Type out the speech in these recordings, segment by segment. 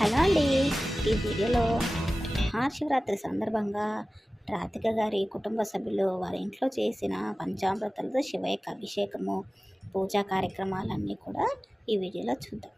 Hello అండి. ఈ వీడియోలో మహాశివరాత్రి సందర్భంగా రాధిక గారి కుటుంబ సభ్యులు వారి ఇంట్లో చేసిన పంచామృతాలతో శివయ్యకు అభిషేకము పూజా కార్యక్రమాలన్నీ కూడా ఈ వీడియోలో చూద్దాం.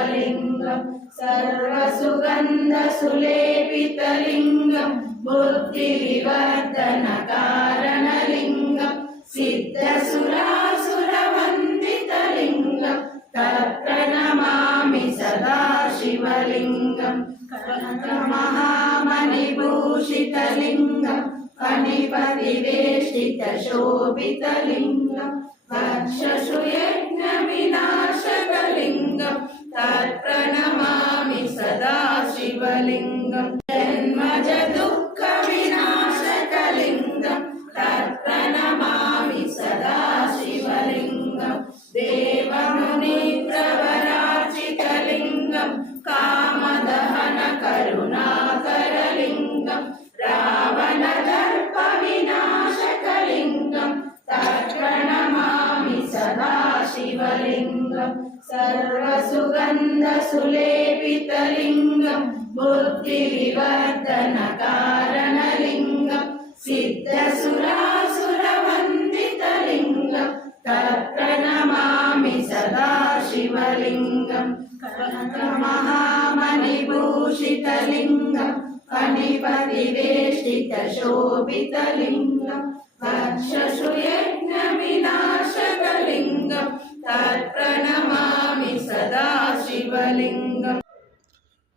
शिवलिङ्गम् सर्वसुगन्धसुलेपितलिङ्गम् बुद्धिविवर्धनकारणलिङ्गम् सिद्धसुरासुरवन्दितलिङ्गम् तत्प्रणमामि सदा शिवलिङ्गम् कनकमहामणिभूषितलिङ्गम् फणिपतिवेष्टितशोभितलिङ्गम् वक्षसु లింగం. జన్మజ దుఃఖ వినాశకలింగం. తత్ప్రణమామి సదా శివలింగం. దేవముని ప్రవరాచికలింగం కామదహన కరుణాకరలింగం. రావణ దర్ప వినాశకలింగం. తత్ప్రణమామి సదా సర్వసుగంధ సులేపితలింగం बुद्धिविवर्धनकारणलिङ्गम् सिद्धसुरासुरवन्दितलिङ्गम् तत्प्रणमामि सदा शिवलिङ्गम् कनकमहामणिभूषितलिङ्गम् फणिपतिवेष्टितशोभितलिङ्गम् वक्षसु यज्ञविनाशकलिङ्गम् तत्प्रणमामि सदा शिवलिङ्गम्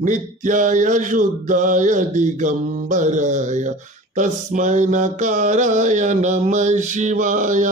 नित्याय शुद्धाय दिगंबराय तस्मै नकाराय नमः शिवाय।